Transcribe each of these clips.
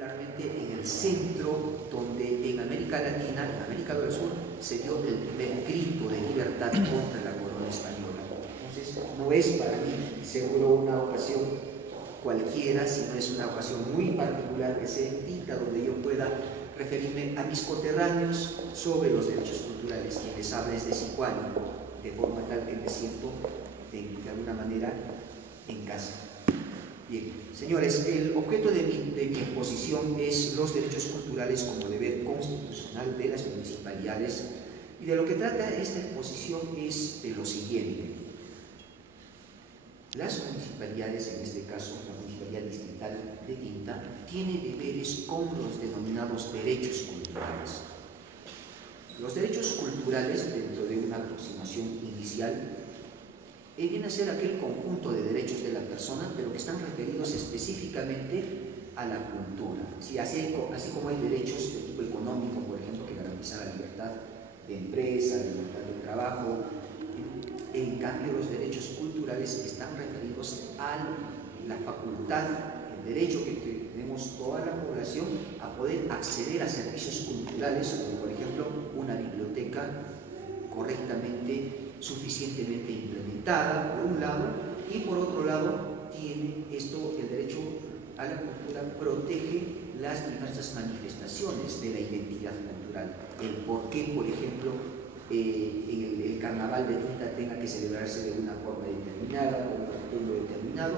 particularmente en el centro, donde en América Latina, en América del Sur, se dio el primer grito de libertad contra la corona española. Entonces, no es para mí seguro una ocasión cualquiera, sino es una ocasión muy particular que se dicta donde yo pueda referirme a mis coterráneos sobre los derechos culturales. Quien les habla es de Sicuani, de forma tal que me siento de alguna manera en casa. Bien, señores, el objeto de mi exposición es los derechos culturales como deber constitucional de las municipalidades, y de lo que trata esta exposición es de lo siguiente. Las municipalidades, en este caso la Municipalidad Distrital de Tinta, tiene deberes con los denominados derechos culturales. Los derechos culturales, dentro de una aproximación inicial, viene a ser aquel conjunto de derechos de la persona, pero que están referidos específicamente a la cultura. Sí, así como hay derechos de tipo económico, por ejemplo, que garantizan la libertad de empresa, la libertad de trabajo, en cambio los derechos culturales están referidos a la facultad, el derecho que tenemos toda la población a poder acceder a servicios culturales, como por ejemplo una biblioteca correctamente, suficientemente implementada, por un lado, y por otro lado tiene esto, el derecho a la cultura protege las diversas manifestaciones de la identidad cultural, el por qué, por ejemplo, el carnaval de Tinta tenga que celebrarse de una forma determinada, con un atuendo determinado,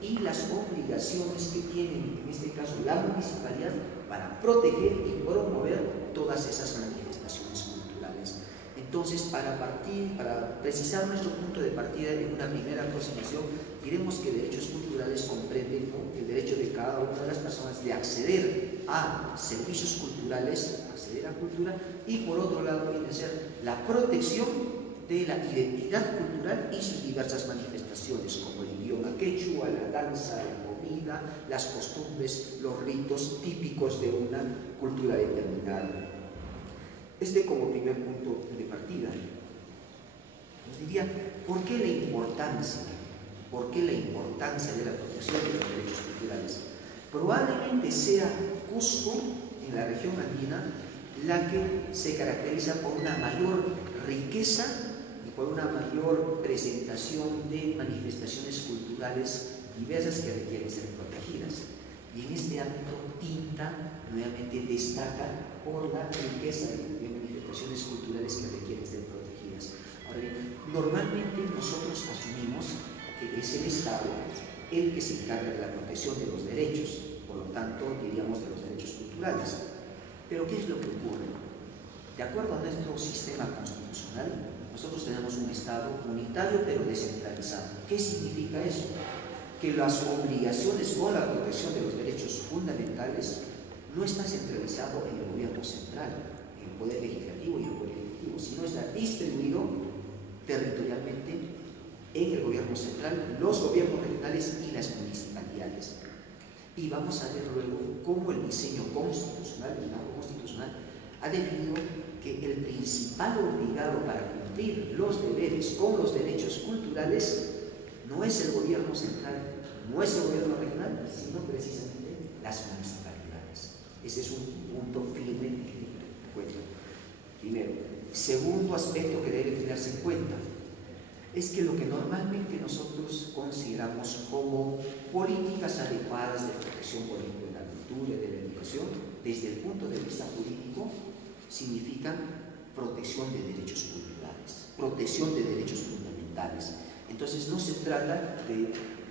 y las obligaciones que tiene, en este caso, la municipalidad para proteger y promover todas esas manifestaciones culturales. Entonces, para precisar nuestro punto de partida en una primera aproximación, diremos que derechos culturales comprenden, ¿no?, el derecho de cada una de las personas de acceder a servicios culturales, acceder a cultura, y por otro lado viene a ser la protección de la identidad cultural y sus diversas manifestaciones, como el idioma quechua, la danza, la comida, las costumbres, los ritos típicos de una cultura determinada. Este como primer punto de partida. Nos diría, ¿por qué la importancia? ¿Por qué la importancia de la protección de los derechos culturales? Probablemente sea Cusco, en la región andina, la que se caracteriza por una mayor riqueza y por una mayor presentación de manifestaciones culturales diversas que requieren ser protegidas. Y en este ámbito, Tinta nuevamente destaca por la riqueza de manifestaciones culturales que requieren ser protegidas. Ahora bien, normalmente nosotros asumimos que es el Estado el que se encarga de la protección de los derechos, por lo tanto diríamos de los derechos culturales. Pero ¿qué es lo que ocurre? De acuerdo a nuestro sistema constitucional, nosotros tenemos un Estado unitario pero descentralizado. ¿Qué significa eso? Que las obligaciones con la protección de los derechos fundamentales no está centralizado en el gobierno central, en el poder legislativo y el poder ejecutivo, sino está distribuido territorialmente en el gobierno central, los gobiernos regionales y las municipalidades. Y vamos a ver luego cómo el diseño constitucional, el marco constitucional, ha definido que el principal obligado para cumplir los deberes con los derechos culturales no es el gobierno central, no es el gobierno regional, sino precisamente las municipalidades. Ese es un punto firme que encuentro. Primero. Segundo aspecto que debe tenerse en cuenta es que lo que normalmente nosotros consideramos como políticas adecuadas de protección, por ejemplo, de la cultura y de la educación, desde el punto de vista jurídico, significan protección de derechos culturales, protección de derechos fundamentales. Entonces no se trata de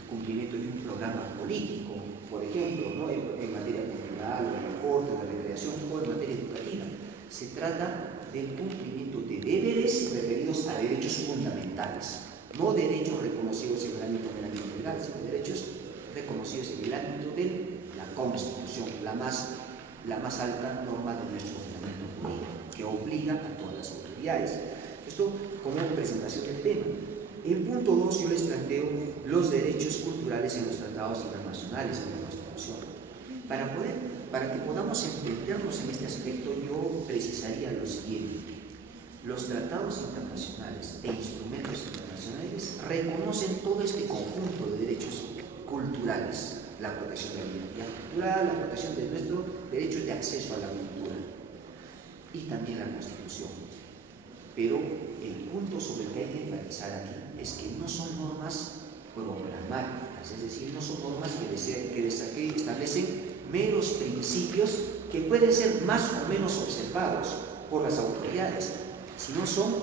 cumplimiento de un programa político, por ejemplo, ¿no?, en materia cultural, de deporte, de recreación o en materia educativa. Se trata del cumplimiento de deberes referidos a derechos fundamentales, no derechos reconocidos en el ámbito meramente legal, sino derechos reconocidos en el ámbito de la Constitución, la más alta norma de nuestro ordenamiento jurídico, que obliga a todas las autoridades. Esto como presentación del tema. En punto 2 yo les planteo los derechos culturales en los tratados internacionales en la Constitución. Para que podamos entendernos en este aspecto, yo precisaría lo siguiente. Los tratados internacionales e instrumentos internacionales reconocen todo este conjunto de derechos culturales, la protección de la identidad cultural, la protección de nuestro derecho de acceso a la cultura y también la Constitución. Pero el punto sobre el que hay que enfatizar aquí es que no son normas programáticas, es decir, no son normas que establecen meros principios que pueden ser más o menos observados por las autoridades, sino son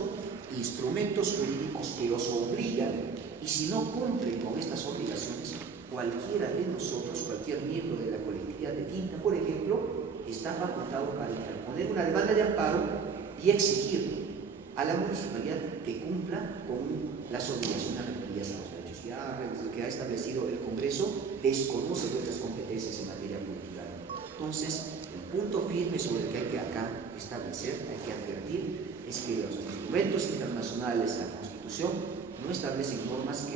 instrumentos jurídicos que los obligan, y si no cumplen con estas obligaciones, cualquiera de nosotros, cualquier miembro de la colectividad de Tinta, por ejemplo, está facultado para interponer una demanda de amparo y exigir a la municipalidad que cumpla con las obligaciones referidas a los derechos. Ya lo que ha establecido el Congreso desconoce nuestras competencias en materia cultural. Entonces, el punto firme sobre el que hay que acá establecer, hay que advertir, es que los instrumentos internacionales, la Constitución, no establecen normas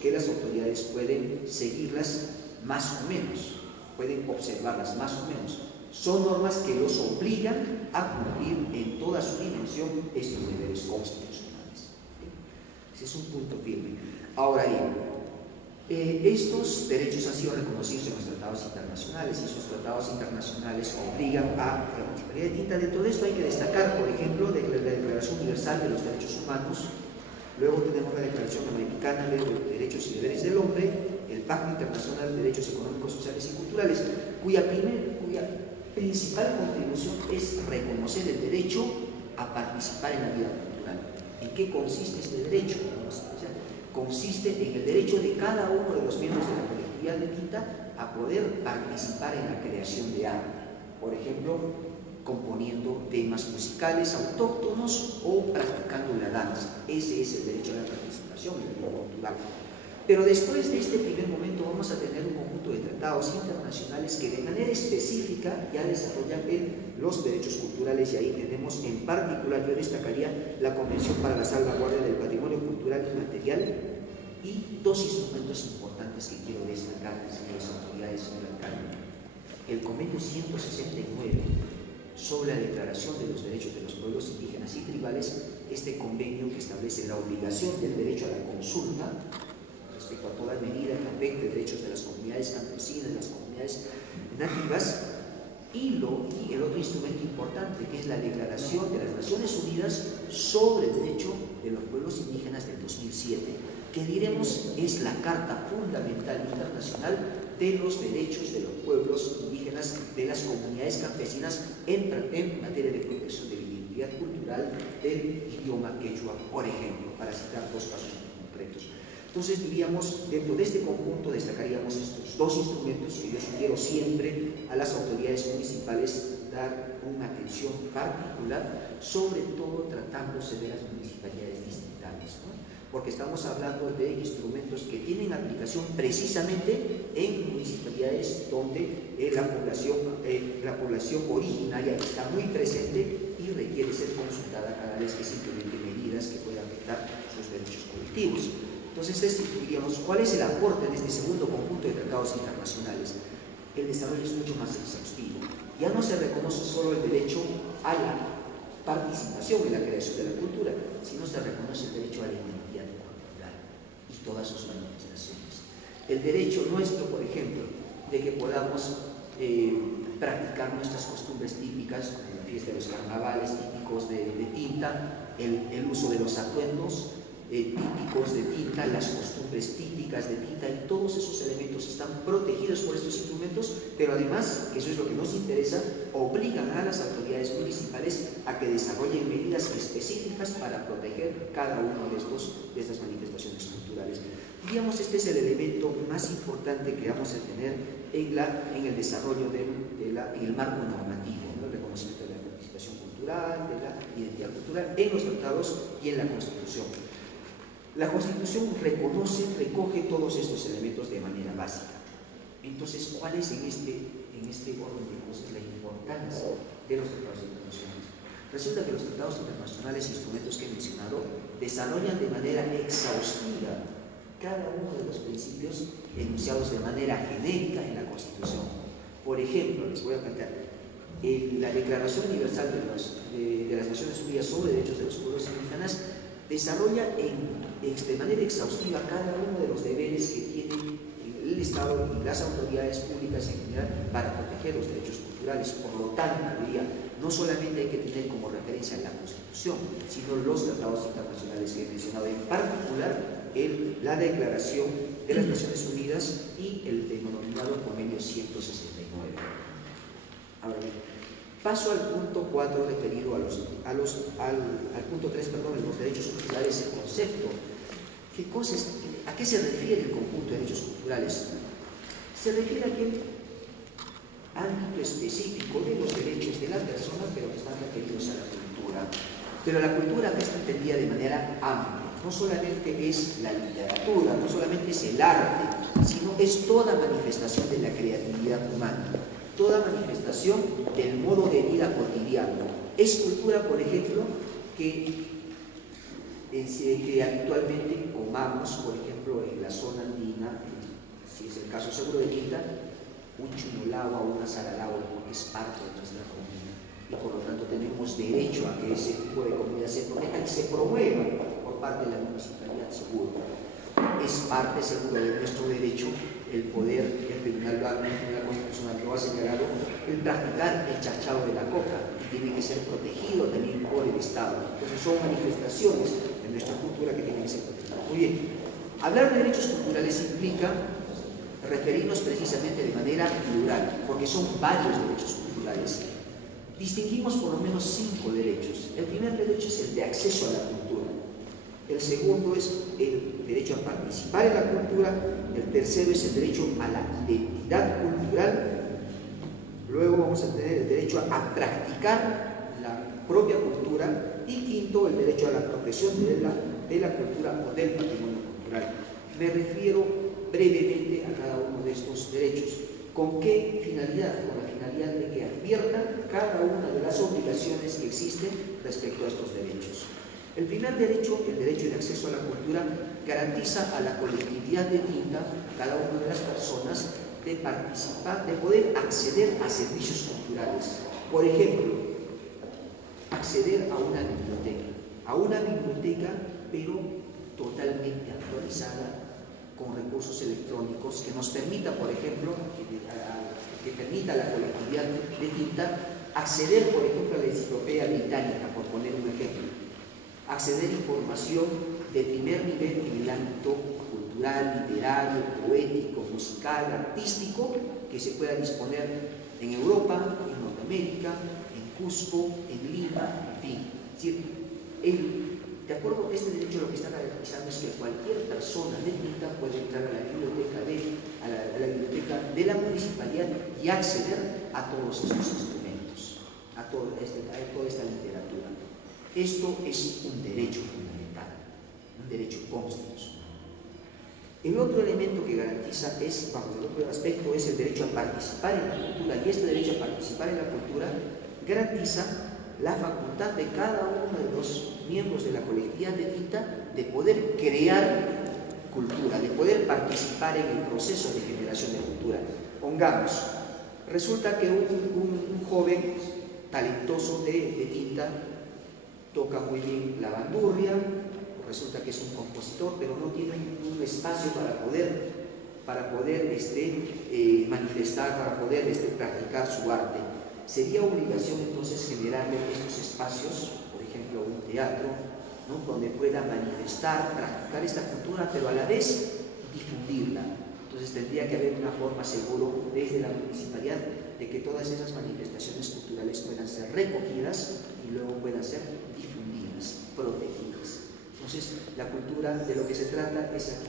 que las autoridades pueden seguirlas más o menos, pueden observarlas más o menos. Son normas que los obligan a cumplir en toda su dimensión estos deberes constitucionales. Ese es un punto firme. Ahora bien, estos derechos han sido reconocidos en los tratados internacionales y esos tratados internacionales obligan a la municipalidad de Tinta. Dentro de esto hay que destacar, por ejemplo, la Declaración Universal de los Derechos Humanos. Luego tenemos la Declaración Americana de Derechos y Deberes del Hombre, el Pacto Internacional de Derechos Económicos, Sociales y Culturales, cuya principal contribución es reconocer el derecho a participar en la vida cultural. ¿En qué consiste este derecho? Consiste en el derecho de cada uno de los miembros de la colectividad de Tinta a poder participar en la creación de arte. Por ejemplo, componiendo temas musicales autóctonos o practicando la danza. Ese es el derecho a la participación en la vida cultural. Pero después de este primer momento vamos a tener un conjunto de tratados internacionales que de manera específica ya desarrollan los derechos culturales, y ahí tenemos en particular, yo destacaría la Convención para la Salvaguardia del Patrimonio Cultural y Material, y dos instrumentos importantes que quiero destacar, señores autoridades, señor alcalde. El Convenio 169 sobre la Declaración de los Derechos de los Pueblos Indígenas y Tribales, este convenio que establece la obligación del derecho a la consulta respecto a toda medida que afecte derechos de las comunidades campesinas, de las comunidades nativas, y el otro instrumento importante, que es la Declaración de las Naciones Unidas sobre el Derecho de los Pueblos Indígenas del 2007, que diremos es la Carta Fundamental Internacional de los Derechos de los Pueblos Indígenas, de las comunidades campesinas en materia de protección de la identidad cultural del idioma quechua, por ejemplo, para citar dos casos concretos. Entonces, diríamos, dentro de este conjunto destacaríamos estos dos instrumentos que yo sugiero siempre a las autoridades municipales dar una atención particular, sobre todo tratándose de las municipalidades distritales, ¿no? Porque estamos hablando de instrumentos que tienen aplicación precisamente en municipalidades donde la población originaria está muy presente y requiere ser consultada cada vez que se implementen medidas que puedan afectar sus derechos colectivos. Entonces, diríamos, ¿cuál es el aporte de este segundo conjunto de tratados internacionales? El desarrollo es mucho más exhaustivo. Ya no se reconoce solo el derecho a la participación en la creación de la cultura, sino se reconoce el derecho a la identidad cultural y todas sus manifestaciones. El derecho nuestro, por ejemplo, de que podamos practicar nuestras costumbres típicas, como la fiesta de los carnavales típicos de Tinta, el uso de los atuendos típicos de Tinta, las costumbres típicas de Tinta, y todos esos elementos están protegidos por estos instrumentos, pero además, que eso es lo que nos interesa, obligan a las autoridades municipales a que desarrollen medidas específicas para proteger cada uno de estas manifestaciones culturales. Digamos, este es el elemento más importante que vamos a tener en el desarrollo del marco normativo, ¿no? El reconocimiento de la participación cultural, de la identidad cultural en los tratados y en la Constitución. La Constitución recoge todos estos elementos de manera básica. Entonces, ¿cuál es en este orden de cosas la importancia de los tratados internacionales? Resulta que los tratados internacionales, instrumentos que he mencionado, desarrollan de manera exhaustiva cada uno de los principios enunciados de manera genérica en la Constitución. Por ejemplo, les voy a plantear la Declaración Universal de las Naciones Unidas sobre Derechos de los Pueblos Indígenas desarrolla de manera exhaustiva cada uno de los deberes que tienen el Estado y las autoridades públicas en general para proteger los derechos culturales. Por lo tanto, diría, no solamente hay que tener como referencia la Constitución, sino los tratados internacionales que he mencionado, en particular la Declaración de las Naciones Unidas y el denominado Convenio 169. Ahora bien, paso al punto 4 referido al punto 3, perdón, de los derechos culturales, el concepto. ¿A qué se refiere el conjunto de derechos culturales? Se refiere a aquel ámbito específico de los derechos de la persona, pero que están referidos a la cultura. Pero la cultura acá está entendida de manera amplia. No solamente es la literatura, no solamente es el arte, sino es toda manifestación de la creatividad humana, toda manifestación del modo de vida cotidiano. Es cultura, por ejemplo, que habitualmente comamos, por ejemplo, en la zona andina, si es el caso seguro de Quinta, un chumolagua o una saralagua, porque es parte de nuestra comida. Y por lo tanto tenemos derecho a que ese tipo de comida se proteja y se promueva por parte de la municipalidad, seguro. Es parte, seguro, de nuestro derecho el poder, el Tribunal Constitucional lo ha señalado, el practicar el chachao de la coca, que tiene que ser protegido también por el Estado. Entonces son manifestaciones de nuestra cultura que tienen que ser protegidas. Muy bien, hablar de derechos culturales implica referirnos precisamente de manera plural, porque son varios derechos culturales. Distinguimos por lo menos 5 derechos. El primer derecho es el de acceso a la cultura. El segundo es el derecho a participar en la cultura. El tercero es el derecho a la identidad cultural. Luego vamos a tener el derecho a practicar la propia cultura. Y quinto, el derecho a la protección de la cultura o del patrimonio cultural. Me refiero brevemente a cada uno de estos derechos. ¿Con qué finalidad? Con la finalidad de que adviertan cada una de las obligaciones que existen respecto a estos derechos. El primer derecho, el derecho de acceso a la cultura, garantiza a la colectividad de Tinta, cada una de las personas, de participar, de poder acceder a servicios culturales. Por ejemplo, acceder a una biblioteca, pero totalmente actualizada, con recursos electrónicos que nos permita, por ejemplo, que permita a la colectividad de Tinta acceder, por ejemplo, a la enciclopedia británica, por poner un ejemplo, acceder a información de primer nivel en el ámbito cultural, literario, poético, musical, artístico, que se pueda disponer en Europa, en Norteamérica, en Cusco, en Lima, en fin. Es decir, de acuerdo a este derecho, lo que está garantizando es que cualquier persona de Tinta puede entrar a la biblioteca de la municipalidad y acceder a todos estos instrumentos, a toda esta literatura. Esto es un derecho fundamental, un derecho constitucional. El otro elemento que garantiza el otro aspecto es el derecho a participar en la cultura, y este derecho a participar en la cultura garantiza la facultad de cada uno de los miembros de la colectividad de Tinta de poder crear cultura, de poder participar en el proceso de generación de cultura. Pongamos, resulta que un joven talentoso de Tinta toca muy bien la bandurria, resulta que es un compositor, pero no tiene un espacio para poder manifestar, para poder practicar su arte. Sería obligación entonces generarle estos espacios, por ejemplo un teatro, ¿no?, donde pueda manifestar, practicar esta cultura, pero a la vez difundirla. Entonces tendría que haber una forma seguro desde la municipalidad de que todas esas manifestaciones culturales puedan ser recogidas y luego puedan ser difundidas, protegidas. Entonces la cultura, de lo que se trata es aquí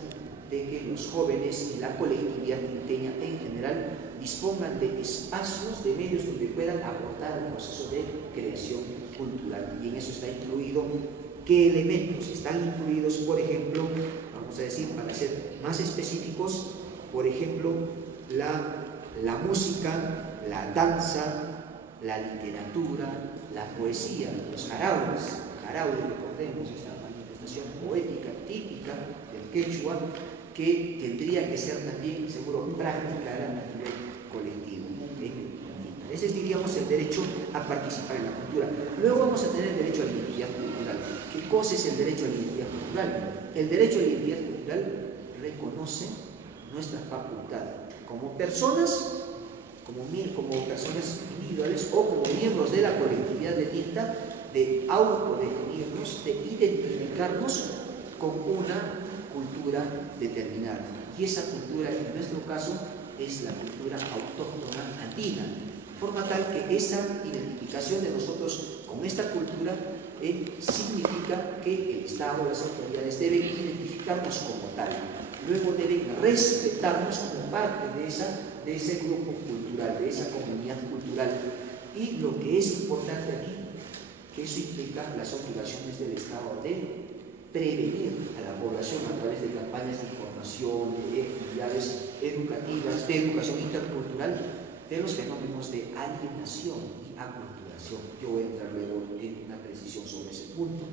de que los jóvenes y la colectividad tinteña en general dispongan de espacios, de medios donde puedan aportar al proceso de creación cultural. Y en eso está incluido, ¿qué elementos están incluidos? Por ejemplo, vamos a decir, para ser más específicos, por ejemplo, la música, la danza, la literatura, la poesía, los jaraudes. Jaraude, recordemos, esta manifestación poética típica del quechua, que tendría que ser también, seguro, practicada a nivel colectivo. Ese es, diríamos, el derecho a participar en la cultura. Luego vamos a tener el derecho a la identidad cultural. ¿Qué cosa es el derecho a la identidad cultural? El derecho a la identidad cultural reconoce nuestra facultad como personas, como personas individuales o como miembros de la colectividad de tinta, de autodefinirnos, de identificarnos con una cultura determinada. Y esa cultura, en nuestro caso, es la cultura autóctona andina, de forma tal que esa identificación de nosotros con esta cultura significa que el Estado, las autoridades deben identificarnos como tal, luego deben respetarnos como parte de ese grupo cultural, de esa comunidad cultural. Y lo que es importante aquí, que eso implica las obligaciones del Estado de prevenir a la población a través de campañas de información, de actividades educativas, de educación intercultural, de los fenómenos de alienación y aculturación. Yo voy a entrar luego en una precisión sobre ese punto.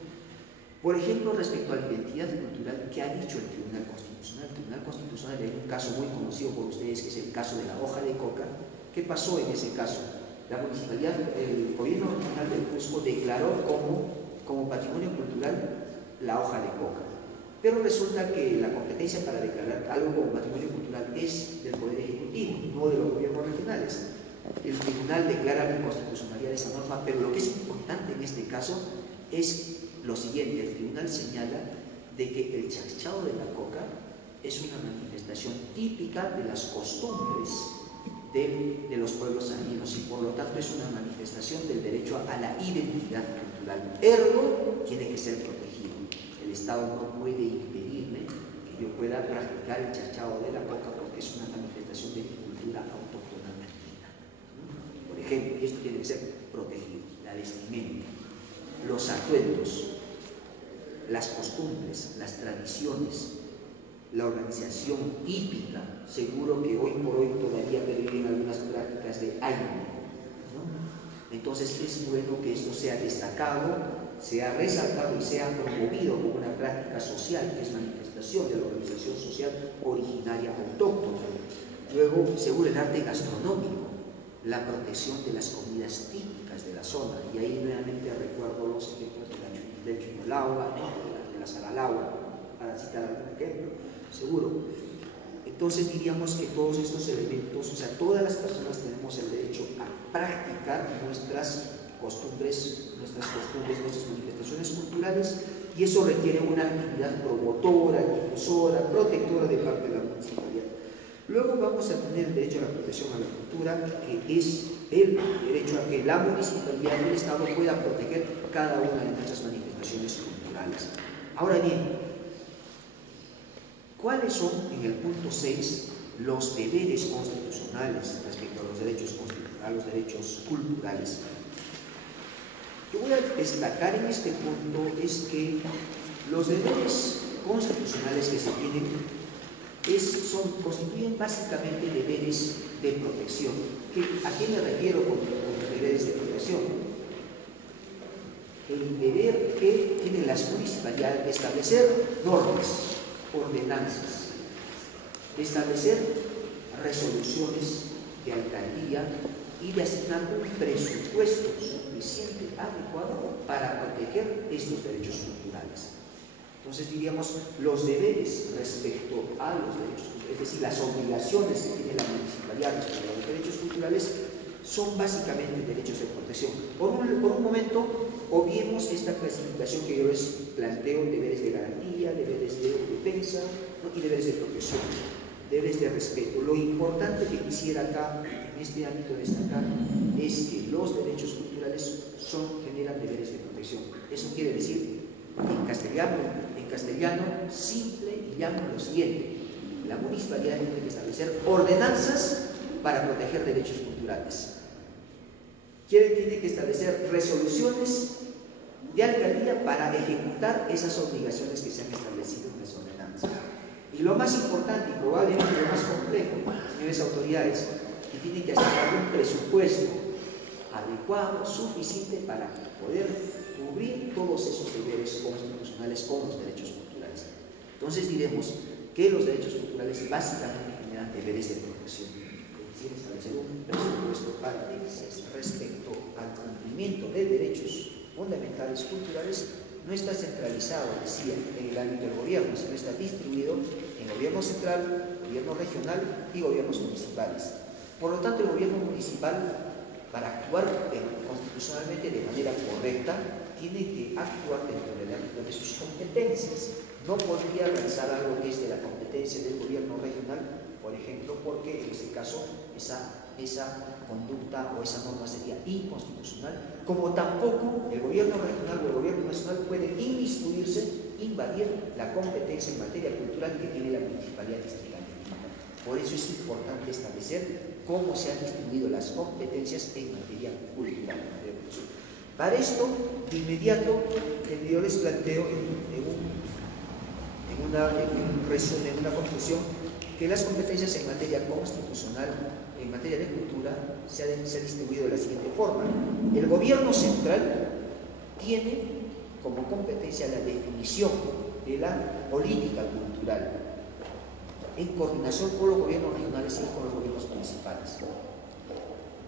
Por ejemplo, respecto a la identidad cultural, ¿qué ha dicho el Tribunal Constitucional? El Tribunal Constitucional, hay un caso muy conocido por ustedes, que es el caso de la hoja de coca. ¿Qué pasó en ese caso? La municipalidad, el gobierno regional del Cusco declaró como patrimonio cultural la hoja de coca. Pero resulta que la competencia para declarar algo como patrimonio cultural es del Poder Ejecutivo, no de los gobiernos regionales. El tribunal declara la inconstitucionalidad de esa norma, pero lo que es importante en este caso es lo siguiente: el tribunal señala de que el chacchao de la coca es una manifestación típica de las costumbres de los pueblos andinos y por lo tanto es una manifestación del derecho a la identidad cultural. Ergo, tiene que ser protegido. El Estado no puede impedirme que yo pueda practicar el chacchao de la coca porque es una manifestación de mi cultura autóctona andina. Por ejemplo, y esto tiene que ser protegido: la vestimenta, los atuendos, las costumbres, las tradiciones, la organización hípica. Seguro que hoy por hoy todavía perviven algunas prácticas de aire, ¿no? Entonces es bueno que esto sea destacado, sea resaltado y sea promovido como una práctica social, que es manifestación de la organización social originaria autóctona. Luego, seguro, el arte gastronómico, la protección de las comidas típicas de la zona, y ahí nuevamente recuerdo los ejemplos del Chuñolagua, de la Sagalagua, para citar algún ejemplo, seguro. Entonces diríamos que todos estos elementos, o sea, todas las personas tenemos el derecho a practicar nuestras costumbres, nuestras manifestaciones culturales, y eso requiere una actividad promotora, difusora, protectora de parte de la municipalidad. Luego vamos a tener el derecho a la protección a la cultura, que es el derecho a que la municipalidad y el Estado puedan proteger cada una de nuestras manifestaciones culturales. Ahora bien, ¿cuáles son, en el punto 6, los deberes constitucionales respecto a los derechos culturales? Yo voy a destacar en este punto es que los deberes constitucionales que se tienen constituyen básicamente deberes de protección. ¿A qué me refiero con deberes de protección? El deber que tienen las municipalidades de establecer normas, ordenanzas, establecer resoluciones de alcaldía y de asignar un presupuesto suficiente, adecuado para proteger estos derechos culturales. Entonces diríamos los deberes respecto a los derechos culturales, es decir, las obligaciones que tiene la municipalidad respecto a los derechos culturales son básicamente derechos de protección. Por un momento obviemos esta clasificación que yo les planteo: deberes de garantía, deberes de defensa, ¿no? Y deberes de protección, deberes de respeto. Lo importante que quisiera acá, en este ámbito, destacar es que los derechos culturales generan deberes de protección. Eso quiere decir, en castellano simple y llano, lo siguiente: la municipalidad tiene que establecer ordenanzas para proteger derechos culturales. Tiene que establecer resoluciones de alcaldía para ejecutar esas obligaciones que se han establecido en las ordenanzas. Y lo más importante y probablemente lo más complejo, señores autoridades, que tienen que asignar un presupuesto adecuado, suficiente para poder cubrir todos esos deberes constitucionales con los derechos culturales. Entonces diremos que los derechos culturales básicamente generan deberes de protección, es decir, establecer un presupuesto para respecto al cumplimiento de derechos fundamentales culturales. No está centralizado, decía, en el ámbito del gobierno, sino está distribuido en el gobierno central, gobierno regional y gobiernos municipales. Por lo tanto, el gobierno municipal, para actuar constitucionalmente de manera correcta, tiene que actuar dentro del ámbito de sus competencias. No podría realizar algo que es de la competencia del gobierno regional, por ejemplo, porque en este caso esa conducta o esa norma sería inconstitucional, como tampoco el gobierno regional o el gobierno nacional puede inmiscuirse, invadir la competencia en materia cultural que tiene la Municipalidad Distrital de Lima. Por eso es importante establecer cómo se han distribuido las competencias en materia cultural. Para esto, de inmediato, yo les planteo en un resumen, en una conclusión, que las competencias en materia constitucional, en materia de cultura, se han distribuido de la siguiente forma. El gobierno central tiene como competencia la definición de la política cultural, en coordinación con los gobiernos regionales y con los gobiernos municipales.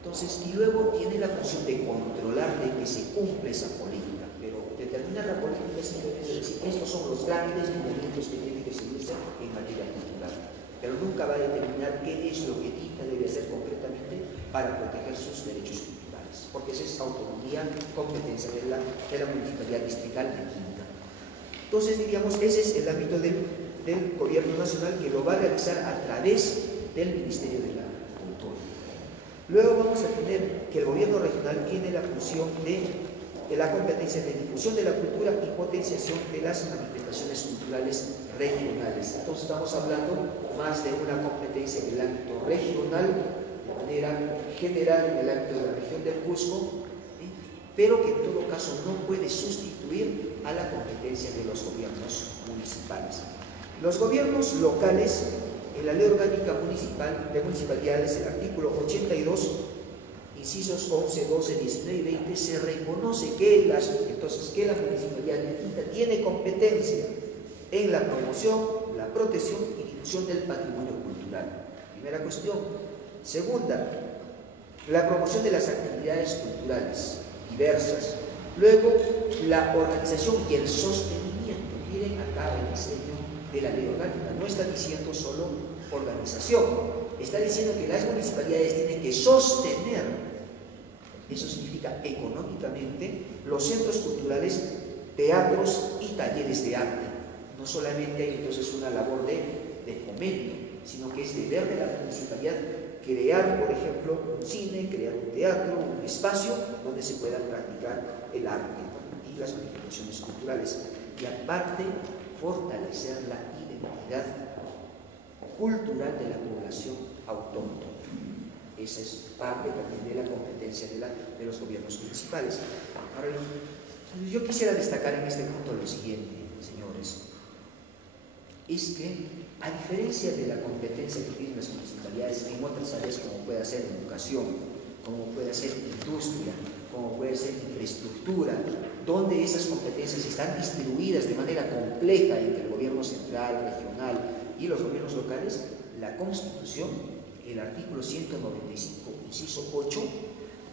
Entonces, y luego tiene la función de controlar de que se cumple esa política, pero determinar la política es simplemente decir, estos son los grandes lineamientos que tienen que seguirse en materia cultural, pero nunca va a determinar qué es lo que Tinta debe hacer concretamente para proteger sus derechos culturales, porque esa es autonomía, competencia de la Municipalidad Distrital de Tinta. Entonces, diríamos, ese es el ámbito del gobierno nacional, que lo va a realizar a través del Ministerio de la Cultura. Luego vamos a tener que el gobierno regional tiene la función de la competencia de difusión de la cultura y potenciación de las manifestaciones culturales regionales. Entonces estamos hablando más de una competencia en el ámbito regional, de manera general en el ámbito de la región del Cusco, pero que en todo caso no puede sustituir a la competencia de los gobiernos municipales. Los gobiernos locales, en la Ley Orgánica Municipal de Municipalidades, el artículo 82, incisos 11, 12, 19 y 20, se reconoce que la Municipalidad de Tinta tiene competencia en la promoción, la protección y difusión del patrimonio cultural. Primera cuestión. Segunda, la promoción de las actividades culturales diversas. Luego, la organización y el sostenimiento. Miren acá el diseño de la ley orgánica. No está diciendo solo organización, está diciendo que las municipalidades tienen que sostener, eso significa económicamente, los centros culturales, teatros y talleres de arte. No solamente hay entonces una labor de fomento, sino que es deber de la municipalidad crear, por ejemplo, un cine, crear un teatro, un espacio donde se pueda practicar el arte y las manifestaciones culturales. Y aparte, fortalecer la identidad cultural de la población autónoma. Esa es parte también de la competencia de los gobiernos municipales. Ahora, yo quisiera destacar en este punto lo siguiente, señores, es que a diferencia de la competencia que tienen las municipalidades en otras áreas, como puede ser educación, como puede ser industria, como puede ser infraestructura, donde esas competencias están distribuidas de manera compleja entre el gobierno central, regional y los gobiernos locales, la Constitución, el artículo 195, inciso 8,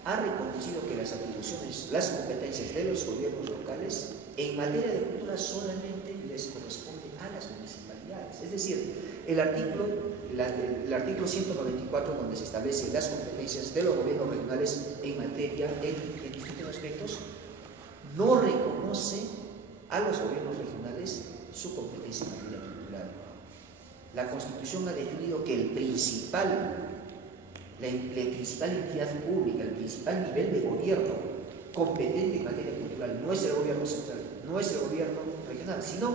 ha reconocido que las atribuciones, las competencias de los gobiernos locales en materia de cultura solamente les corresponde a las municipalidades. Es decir, el artículo 194, donde se establecen las competencias de los gobiernos regionales en materia, en distintos aspectos, no reconoce a los gobiernos regionales su competencia en materia cultural. La Constitución ha definido que la principal entidad pública, el principal nivel de gobierno competente en materia cultural no es el gobierno central, no es el gobierno regional, sino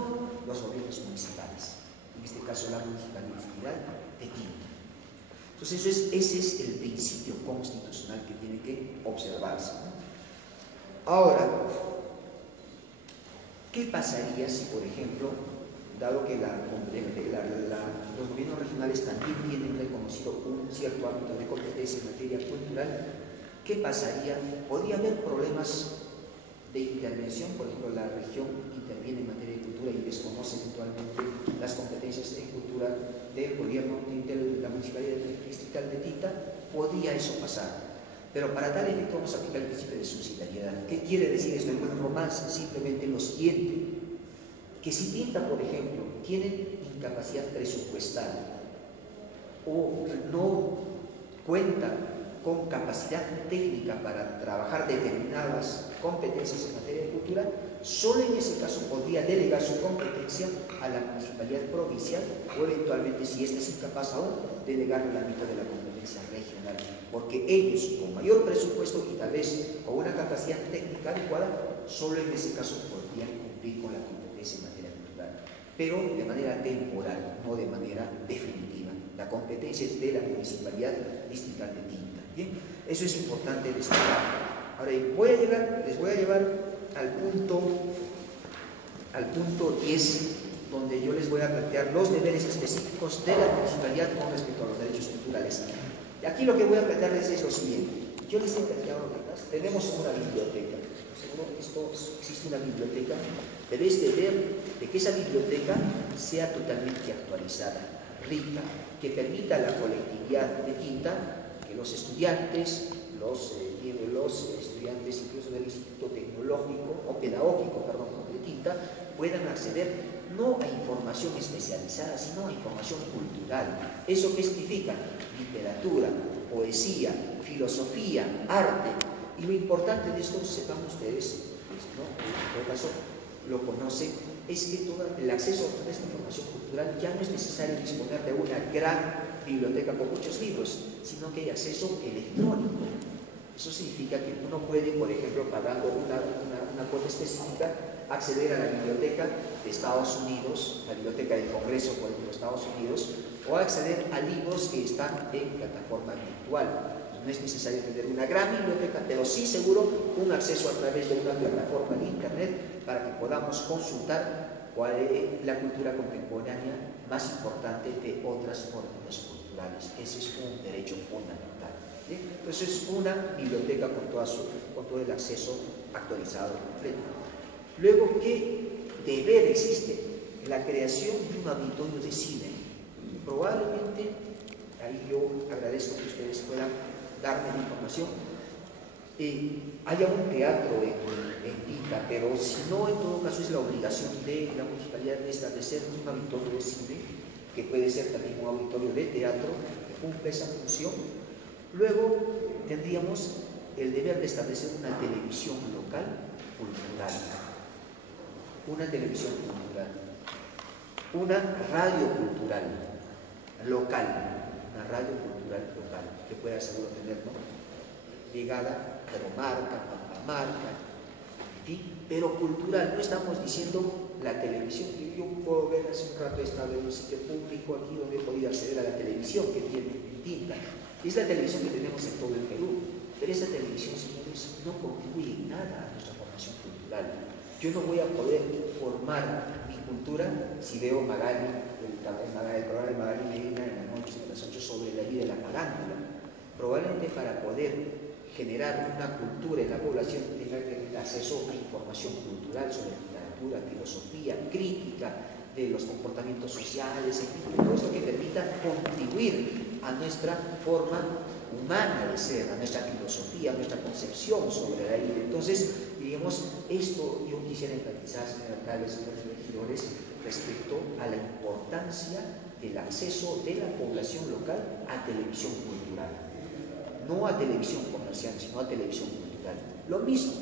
los gobiernos municipales, en este caso la Municipalidad de Tinta. Entonces ese es el principio constitucional que tiene que observarse, ¿no? Ahora, ¿qué pasaría si, por ejemplo, dado que los gobiernos regionales también tienen reconocido un cierto ámbito de competencia en materia cultural, ¿qué pasaría? ¿Podría haber problemas de intervención? Por ejemplo, la región interviene en materia de cultura y desconoce eventualmente las competencias en cultura del gobierno de la Municipalidad Distrital de Tinta. ¿Podría eso pasar? Pero para tal efecto vamos a aplicar el principio de subsidiariedad. ¿Qué quiere decir esto en buen romance? Simplemente lo siguiente, que si Tinta, por ejemplo, tienen incapacidad presupuestal o no cuentan con capacidad técnica para trabajar determinadas competencias en materia de cultura, solo en ese caso podría delegar su competencia a la municipalidad provincial o eventualmente, si ésta es incapaz aún, delegar el ámbito de la competencia regional, porque ellos con mayor presupuesto y tal vez con una capacidad técnica adecuada, solo en ese caso podrían cumplir con la competencia en materia cultural, pero de manera temporal, no de manera definitiva. La competencia es de la Municipalidad Distrital de Tinta. Bien, eso es importante destacar. Ahora les voy a llevar al punto 10, donde yo les voy a plantear los deberes específicos de la municipalidad con respecto a los derechos culturales. Aquí lo que voy a plantearles es lo siguiente. Yo les he planteado ahorita, tenemos una biblioteca. Seguro existe una biblioteca, pero es deber de que esa biblioteca sea totalmente actualizada, rica, que permita a la colectividad de Tinta, que los estudiantes, los estudiantes incluso del Instituto Tecnológico o Pedagógico, de Tinta, puedan acceder no a información especializada, sino a información cultural. ¿Eso qué significa? Literatura, poesía, filosofía, arte. Y lo importante de esto, sepan ustedes, ¿no? En todo caso lo conocen, es que todo el acceso a toda esta información cultural ya no es necesario disponer de una gran biblioteca con muchos libros, sino que hay acceso electrónico. Eso significa que uno puede, por ejemplo, pagando una cuota específica, acceder a la biblioteca de Estados Unidos, la biblioteca del Congreso, por ejemplo, de Estados Unidos, o acceder a libros que están en plataforma virtual. No es necesario tener una gran biblioteca, pero sí seguro un acceso a través de una plataforma de internet para que podamos consultar cuál es la cultura contemporánea más importante de otras órdenes culturales. Ese es un derecho fundamental. ¿Sí? Entonces es una biblioteca con todo el acceso actualizado completo. Luego, ¿qué deber existe? La creación de un auditorio de cine. Probablemente, ahí yo agradezco que ustedes puedan darme la información, haya un teatro en Tinta, pero si no, en todo caso es la obligación de la municipalidad de establecer un auditorio de cine, que puede ser también un auditorio de teatro, que cumple esa función. Luego tendríamos el deber de establecer una televisión local cultural, una televisión cultural, una radio cultural local, una radio cultural local, que pueda seguro tener, ¿no?, ligada a Peromarca, Pampamarca, en fin, pero cultural. No estamos diciendo la televisión que yo puedo ver. Hace un rato he estado en un sitio público aquí donde he podido acceder a la televisión que tiene en Tinta. Es la televisión que tenemos en todo el Perú, pero esa televisión, señores, no contribuye en nada a nuestra formación cultural. Yo no voy a poder formar mi cultura si veo Magali, el programa de Magali Medina en la noche de las 8 sobre la vida de la farándula. Probablemente para poder generar una cultura en la población tenga que tener acceso a información cultural sobre literatura, filosofía, crítica de los comportamientos sociales, todo esto que permita contribuir a nuestra forma humana de ser, a nuestra filosofía, a nuestra concepción sobre la vida. Entonces, digamos, esto yo quisiera enfatizar, señor alcalde, señores regidores, respecto a la importancia del acceso de la población local a televisión cultural. No a televisión comercial, sino a televisión cultural. Lo mismo,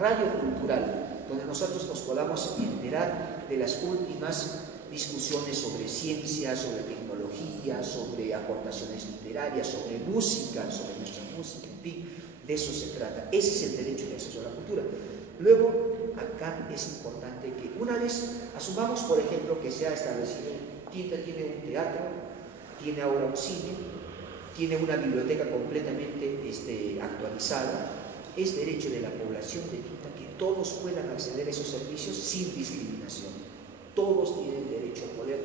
radio cultural, donde nosotros nos podamos enterar de las últimas discusiones sobre ciencia, sobre tecnología, sobre aportaciones literarias, sobre música, sobre nuestra música, en fin, de eso se trata. Ese es el derecho de acceso a la cultura. Luego, acá es importante que una vez asumamos, por ejemplo, que se ha establecido, Tinta tiene un teatro, tiene ahora un cine, tiene una biblioteca completamente actualizada. Es derecho de la población de Tinta que todos puedan acceder a esos servicios sin discriminación. Todos tienen derecho a poder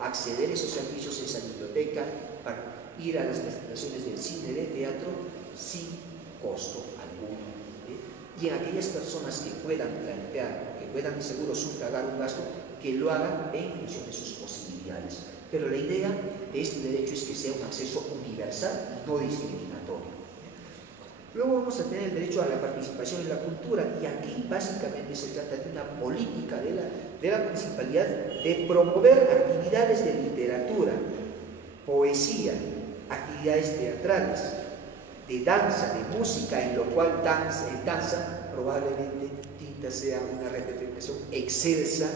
acceder a esos servicios en esa biblioteca, para ir a las presentaciones del cine, del teatro, sin costo alguno. Y a aquellas personas que puedan plantear, que puedan seguro sufragar un gasto, que lo hagan en función de sus posibilidades. Pero la idea de este derecho es que sea un acceso universal y no discriminatorio. Luego vamos a tener el derecho a la participación en la cultura, y aquí básicamente se trata de una política de la municipalidad de promover actividades de literatura, poesía, actividades teatrales, de danza, de música, en lo cual danza probablemente Tinta sea una representación excelsa,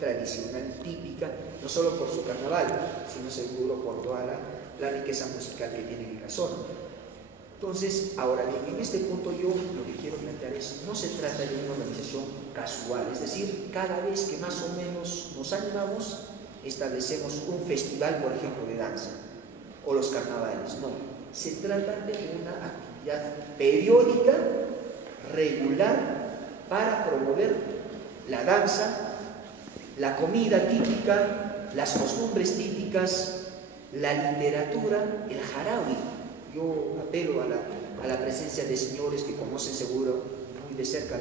tradicional, típica, no solo por su carnaval, sino seguro por toda la riqueza musical que tiene en la zona. Entonces, ahora bien, en este punto yo lo que quiero plantear es, no se trata de una organización casual, es decir, cada vez que más o menos nos animamos, establecemos un festival, por ejemplo, de danza, o los carnavales, no. Se trata de una actividad periódica, regular, para promover la danza, la comida típica, las costumbres típicas, la literatura, el jarawi. Yo apelo a la presencia de señores que conocen seguro muy de cerca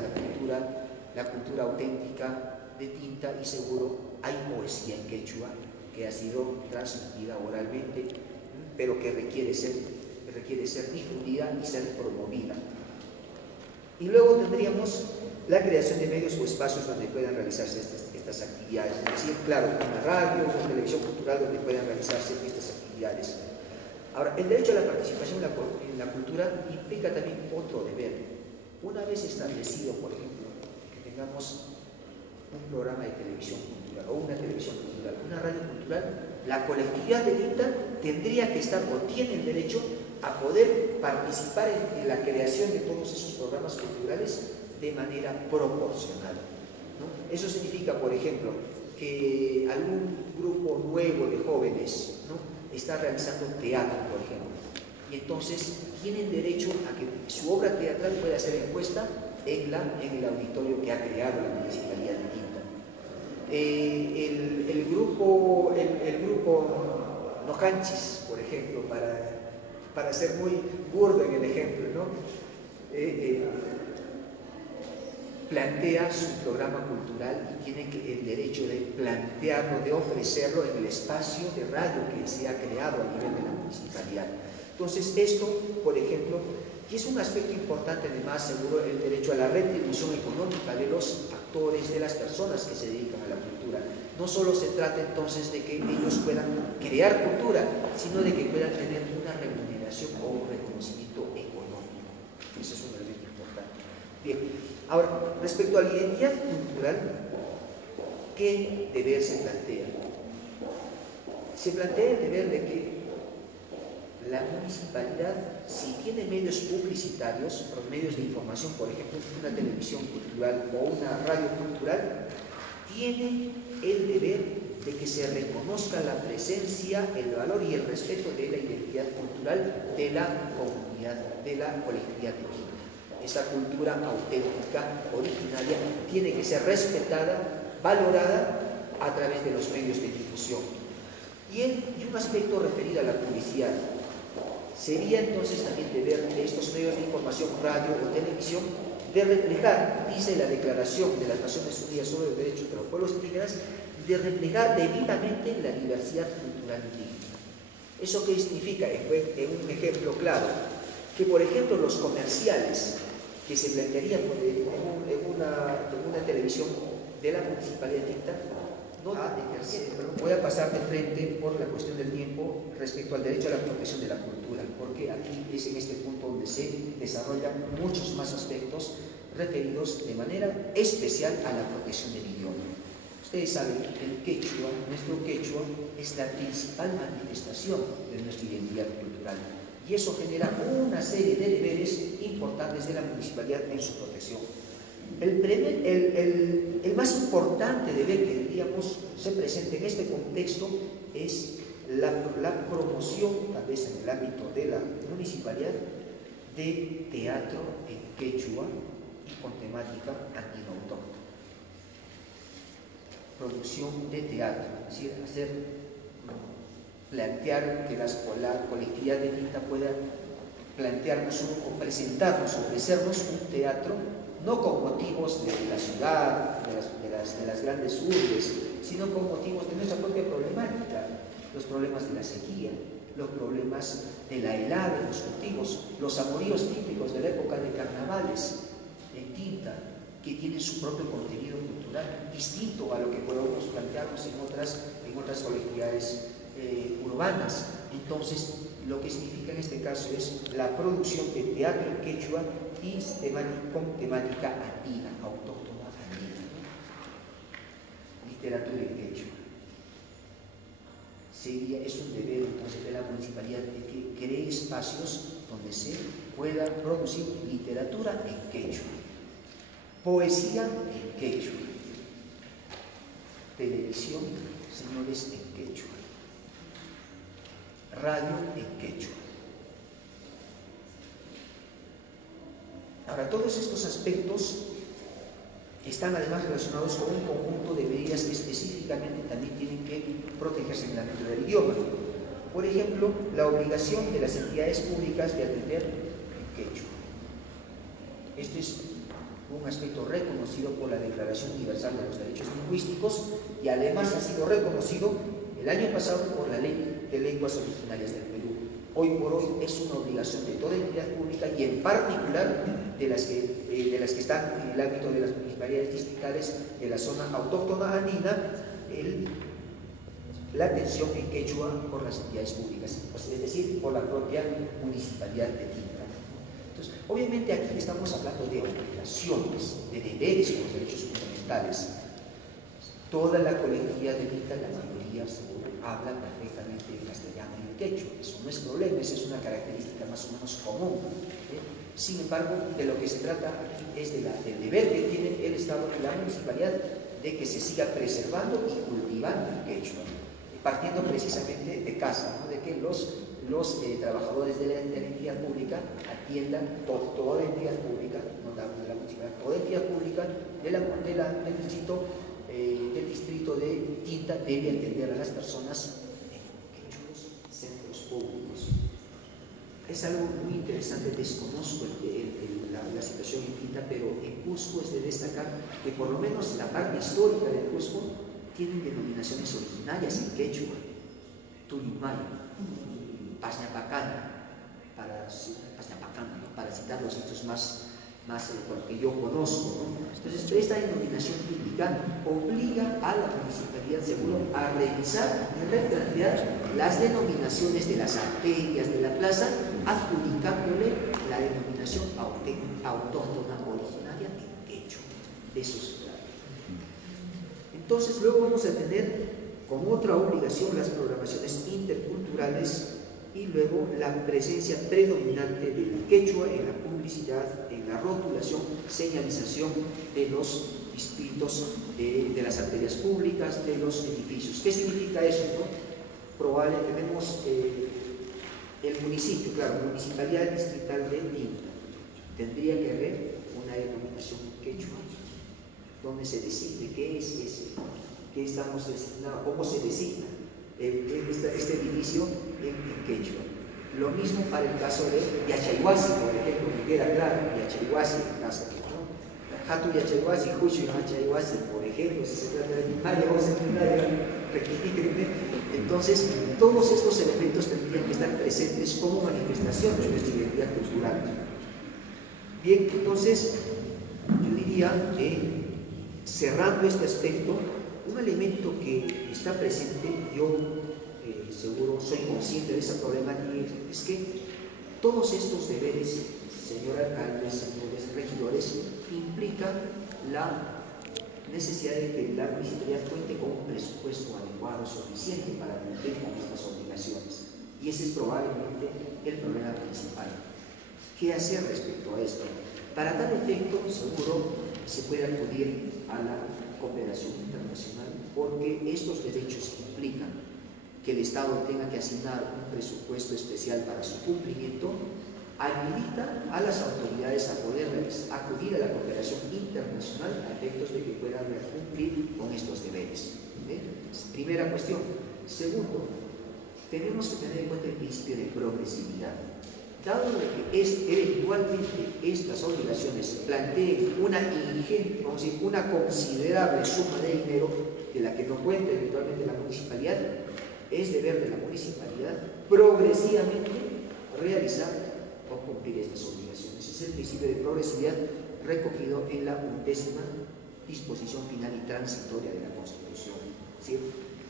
la cultura auténtica de Tinta, y seguro hay poesía en quechua que ha sido transmitida oralmente, pero que requiere ser difundida y ser promovida. Y luego tendríamos la creación de medios o espacios donde puedan realizarse estas actividades, es decir, claro, una radio, una televisión cultural donde puedan realizarse estas actividades. Ahora, el derecho a la participación en la cultura implica también otro deber. Una vez establecido, por ejemplo, que tengamos un programa de televisión cultural o una televisión cultural, una radio cultural, la colectividad de Tinta tendría que estar o tiene el derecho a poder participar en la creación de todos esos programas culturales de manera proporcional, ¿no? Eso significa, por ejemplo, que algún grupo nuevo de jóvenes, ¿no?, está realizando teatro, por ejemplo, y entonces tienen derecho a que su obra teatral pueda ser expuesta en el auditorio que ha creado la Municipalidad de Tinta. El grupo Nojanchis, por ejemplo, para ser muy burdo en el ejemplo, ¿no?, plantea su programa cultural y tiene el derecho de plantearlo, de ofrecerlo en el espacio de radio que se ha creado a nivel de la municipalidad. Entonces, esto, por ejemplo, y es un aspecto importante además, seguro, el derecho a la retribución económica de los actores, de las personas que se dedican a la cultura. No solo se trata entonces de que ellos puedan crear cultura, sino de que puedan tener una remuneración o un reconocimiento económico. Eso es un elemento importante. Bien. Ahora, respecto a la identidad cultural, ¿qué deber se plantea? Se plantea el deber de que la municipalidad, si tiene medios publicitarios, o medios de información, por ejemplo, una televisión cultural o una radio cultural, tiene el deber de que se reconozca la presencia, el valor y el respeto de la identidad cultural de la comunidad, de la colectividad de Tinta. Esa cultura auténtica, originaria, tiene que ser respetada, valorada a través de los medios de difusión. Y un aspecto referido a la publicidad. Sería entonces también deber de estos medios de información, radio o televisión, de reflejar, dice la Declaración de las Naciones Unidas sobre los Derechos de los Pueblos Indígenas, de reflejar debidamente la diversidad cultural indígena. ¿Eso qué significa? En un ejemplo claro, que por ejemplo los comerciales que se plantearían en una televisión de la Municipalidad de Tinta, no voy a pasar de frente por la cuestión del tiempo respecto al derecho a la protección de la cultura, porque aquí es en este punto donde se desarrollan muchos más aspectos referidos de manera especial a la protección del idioma. Ustedes saben que el quechua, nuestro quechua, es la principal manifestación de nuestra identidad cultural, y eso genera una serie de deberes importantes de la municipalidad en su protección. El más importante deber que diríamos se presenta en este contexto es la promoción, tal vez en el ámbito de la municipalidad, de teatro en quechua y con temática andino-autóctona. Producción de teatro, es decir, plantear que la colectividad de Tinta pueda plantearnos o presentarnos, ofrecernos un teatro no con motivos de la ciudad, de las grandes urbes, sino con motivos de nuestra propia problemática, los problemas de la sequía, los problemas de la helada en los cultivos, los amoríos típicos de la época de carnavales, en tinta, que tienen su propio contenido cultural, distinto a lo que podemos plantearnos en otras colectividades urbanas. Entonces, lo que significa en este caso es la producción de teatro en quechua y con temática andina, autóctona andina, ¿no? Literatura en quechua. Es un deber entonces de la municipalidad de que cree espacios donde se pueda producir literatura en quechua, poesía en quechua, televisión, señores, en quechua, radio en quechua. Ahora, todos estos aspectos están además relacionados con un conjunto de medidas que específicamente también tienen que protegerse en el ámbito del idioma. Por ejemplo, la obligación de las entidades públicas de atender en quechua. Este es un aspecto reconocido por la Declaración Universal de los Derechos Lingüísticos y además ha sido reconocido el año pasado por la Ley de Lenguas Originarias del Perú. Hoy por hoy es una obligación de toda entidad pública y en particular de las que están en el ámbito de las municipalidades distritales de la zona autóctona andina, la atención en quechua por las entidades públicas, es decir, por la propia municipalidad de Tinta. Entonces, obviamente aquí estamos hablando de obligaciones, de deberes con los derechos fundamentales. Toda la colectividad de Tinta, la mayoría seguro, habla perfectamente en castellano y en quechua. Eso no es problema, esa es una característica más o menos común. Sin embargo, de lo que se trata aquí es del deber que tiene el Estado y la municipalidad de que se siga preservando y cultivando el quechua, partiendo precisamente de casa, ¿no? De que los trabajadores de la entidad pública atiendan toda la entidad pública, no de la municipalidad, toda entidad pública del distrito de Tinta debe atender a las personas en quechuas, centros públicos. Es algo muy interesante, desconozco la situación en Tinta, pero en Cusco es de destacar que por lo menos la parte histórica de Cusco tienen denominaciones originarias en quechua, Tuyumay, Pañapacana, para citar los hechos más que yo conozco, ¿no? Entonces, esta denominación típica obliga a la municipalidad seguro a revisar y replantear las denominaciones de las arterias de la plaza, adjudicándole la denominación autóctona originaria en quechua. Eso es claro. Entonces, luego vamos a tener como otra obligación las programaciones interculturales y luego la presencia predominante del quechua en la publicidad, en la rotulación, señalización de los distritos, de las arterias públicas, de los edificios. ¿Qué significa eso, no? Tenemos el municipio, claro, Municipalidad Distrital de Tinta. Tendría que haber una denominación quechua, donde se designe qué es ese, qué estamos designando, cómo se designa este edificio en quechua. Lo mismo para el caso de Yachayhuasi, por ejemplo, que queda claro, Yachayhuasi, en caso de Hatu Yachayhuasi, Juchu Yachayhuasi, por ejemplo, si se trata de primaria o secundaria, rectifíquenme. Entonces, todos estos elementos tendrían que estar presentes como manifestación de nuestra identidad cultural. Bien, entonces, yo diría que cerrando este aspecto, un elemento que está presente, yo seguro soy consciente de esa problemática, es que todos estos deberes, señor alcalde, señores regidores, implican la necesidad de que la municipalidad cuente con un presupuesto adecuado, suficiente para cumplir con estas obligaciones. Y ese es probablemente el problema principal. ¿Qué hacer respecto a esto? Para tal efecto, seguro se puede acudir a la cooperación internacional, porque estos derechos implican que el Estado tenga que asignar un presupuesto especial para su cumplimiento, habilita a las autoridades a poder acudir a la cooperación internacional a efectos de que puedan cumplir con estos deberes. Primera cuestión. Segundo, tenemos que tener en cuenta el principio de progresividad. Dado que eventualmente estas obligaciones planteen una ingente, vamos a decir, una considerable suma de dinero de la que no cuenta eventualmente la municipalidad, Es deber de la municipalidad progresivamente realizar o cumplir estas obligaciones. Ese es el principio de progresividad recogido en la 11ª disposición final y transitoria de la Constitución. ¿Sí?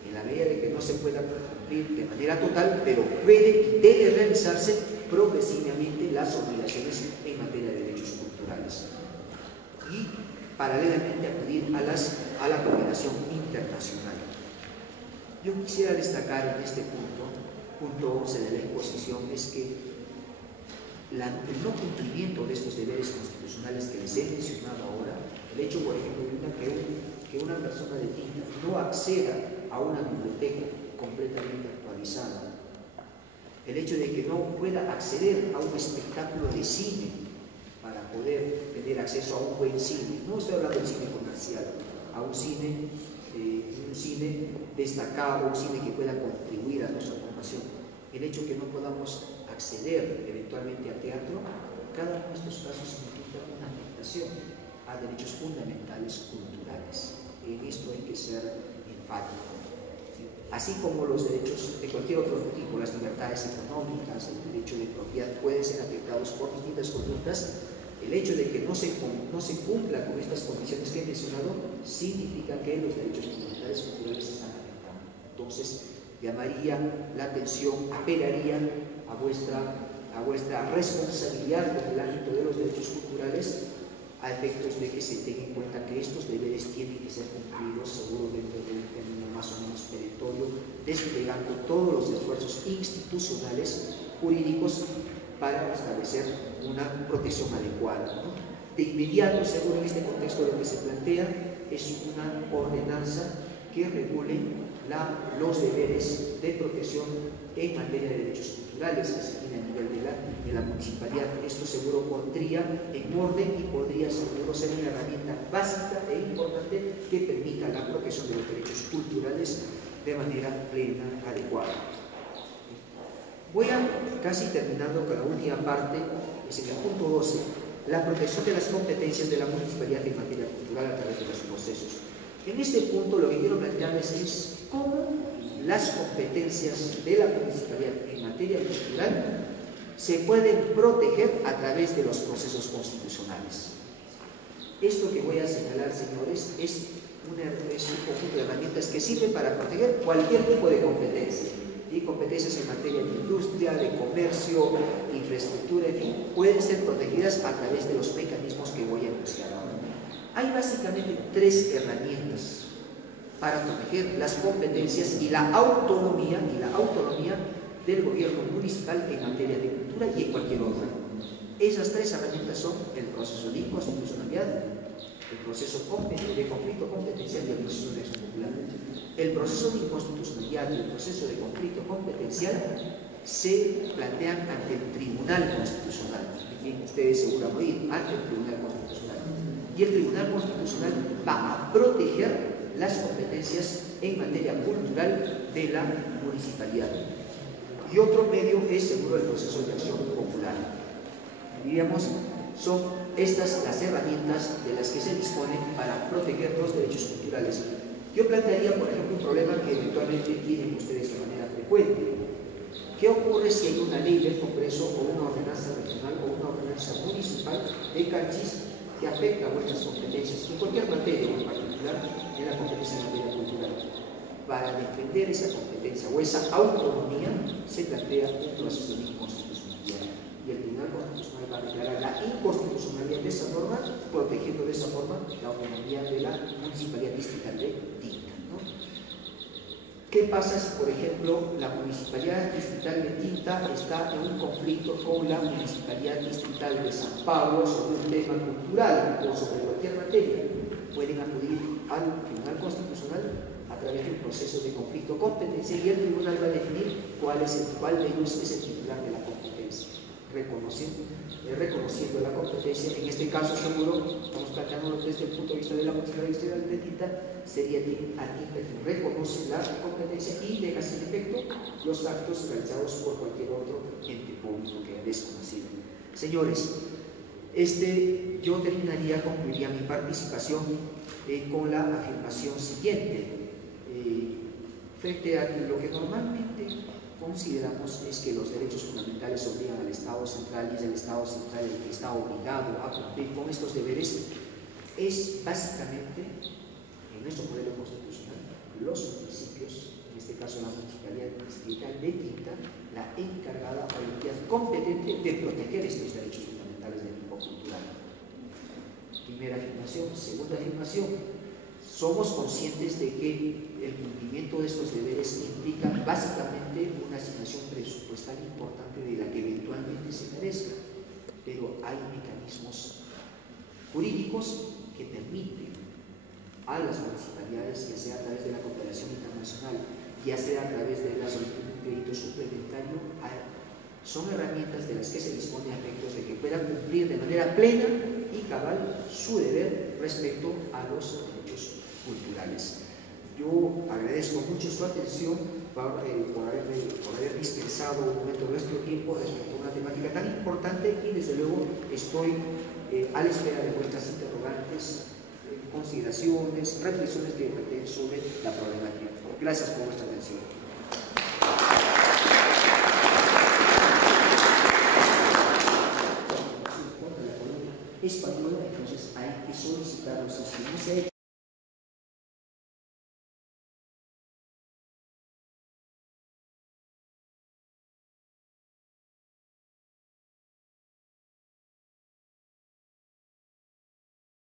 En la medida de que no se pueda cumplir de manera total, pero puede y debe realizarse progresivamente las obligaciones en materia de derechos culturales. Y paralelamente acudir a la cooperación internacional. Yo quisiera destacar en este punto 11 de la exposición, es que el no cumplimiento de estos deberes constitucionales que les he mencionado ahora, el hecho, por ejemplo, de que una persona de Tinta no acceda a una biblioteca completamente actualizada, el hecho de que no pueda acceder a un espectáculo de cine para poder tener acceso a un buen cine, no estoy hablando del cine comercial, a un cine destacado, un cine que pueda contribuir a nuestra formación, el hecho de que no podamos acceder eventualmente al teatro, cada uno de estos casos significa una afectación a derechos fundamentales culturales. En esto hay que ser enfático. ¿Sí? Así como los derechos de cualquier otro tipo, las libertades económicas, el derecho de propiedad pueden ser afectados por distintas conductas, el hecho de que no se cumpla con estas condiciones que he mencionado significa que los derechos fundamentales culturales están afectando. Entonces, llamaría la atención, apelaría a vuestra responsabilidad en el ámbito de los derechos culturales, a efectos de que se tenga en cuenta que estos deberes tienen que ser cumplidos seguro dentro de un término más o menos perentorio, desplegando todos los esfuerzos institucionales, jurídicos, para establecer una protección adecuada, ¿no? De inmediato, seguro en este contexto lo que se plantea es una ordenanza que regule los deberes de protección en materia de derechos culturales que se tiene a nivel de la municipalidad. Esto seguro pondría en orden y podría seguro ser una herramienta básica e importante que permita la protección de los derechos culturales de manera plena, adecuada. Voy casi terminando con la última parte, es en el punto 12, la protección de las competencias de la municipalidad en materia cultural a través de los procesos. En este punto lo que quiero plantearles es cómo las competencias de la municipalidad en materia cultural se pueden proteger a través de los procesos constitucionales. Esto que voy a señalar, señores, es un conjunto de herramientas que sirven para proteger cualquier tipo de competencia. Y competencias en materia de industria, de comercio, infraestructura, en fin, pueden ser protegidas a través de los mecanismos que voy a enunciar ahora. Hay básicamente 3 herramientas para proteger las competencias y la autonomía del gobierno municipal en materia de cultura y en cualquier otra. Esas 3 herramientas son el proceso de inconstitucionalidad, el proceso de conflicto competencial y el proceso de elección popular. El proceso de inconstitucionalidad y el proceso de conflicto competencial se plantean ante el Tribunal Constitucional. Y ustedes seguro han oído, ante el Tribunal Constitucional. Y el Tribunal Constitucional va a proteger las competencias en materia cultural de la municipalidad. Y otro medio es seguro el proceso de acción popular. Diríamos, son estas las herramientas de las que se disponen para proteger los derechos culturales. Yo plantearía, por ejemplo, un problema que eventualmente tienen ustedes de manera frecuente. ¿Qué ocurre si hay una ley del Congreso o una ordenanza regional o una ordenanza municipal de Canchis que afecta a vuestras competencias en cualquier materia, en particular en la competencia en materia cultural? Para defender esa competencia o esa autonomía se plantea un proceso de inconstitucionalidad y el Tribunal Constitucional va a declarar la inconstitucionalidad de esa norma, protegiendo de esa forma la autonomía de la municipalidad distrital de Tinta, ¿no? ¿Qué pasa si, por ejemplo, la municipalidad distrital de Tinta está en un conflicto con la municipalidad distrital de San Pablo sobre un tema cultural o sobre cualquier materia? Pueden acudir al Tribunal Constitucional a través del proceso de conflicto competencia y el tribunal va a definir cuál de ellos es el titular de la competencia, reconociendo la competencia. En este caso seguro, estamos planteándolo desde el punto de vista de la municipalidad de Tinta, sería a Tinta quien reconoce la competencia y deja sin efecto los actos realizados por cualquier otro ente público que es desconocido. Señores, yo concluiría mi participación con la afirmación siguiente. frente a lo que normalmente consideramos es que los derechos fundamentales obligan al Estado central y es el Estado central el que está obligado a cumplir con estos deberes, es básicamente, en nuestro modelo constitucional, los municipios, en este caso la Municipalidad Distrital de Quinta, la encargada o la entidad competente de proteger estos derechos fundamentales del tipo cultural. Primera afirmación. Segunda afirmación. Somos conscientes de que el cumplimiento de estos deberes implica básicamente una asignación presupuestal importante de la que eventualmente se merezca, pero hay mecanismos jurídicos que permiten a las municipalidades, ya sea a través de la cooperación internacional, ya sea a través de la solicitud de un crédito suplementario, son herramientas de las que se dispone a efectos de que puedan cumplir de manera plena y cabal su deber respecto a los derechos culturales. Yo agradezco mucho su atención por haber dispensado un momento de nuestro tiempo respecto a una temática tan importante y desde luego estoy a la espera de vuestras interrogantes, consideraciones, reflexiones que planteen sobre la problemática. Gracias por vuestra atención. Española, entonces hay que solicitarlos, si no se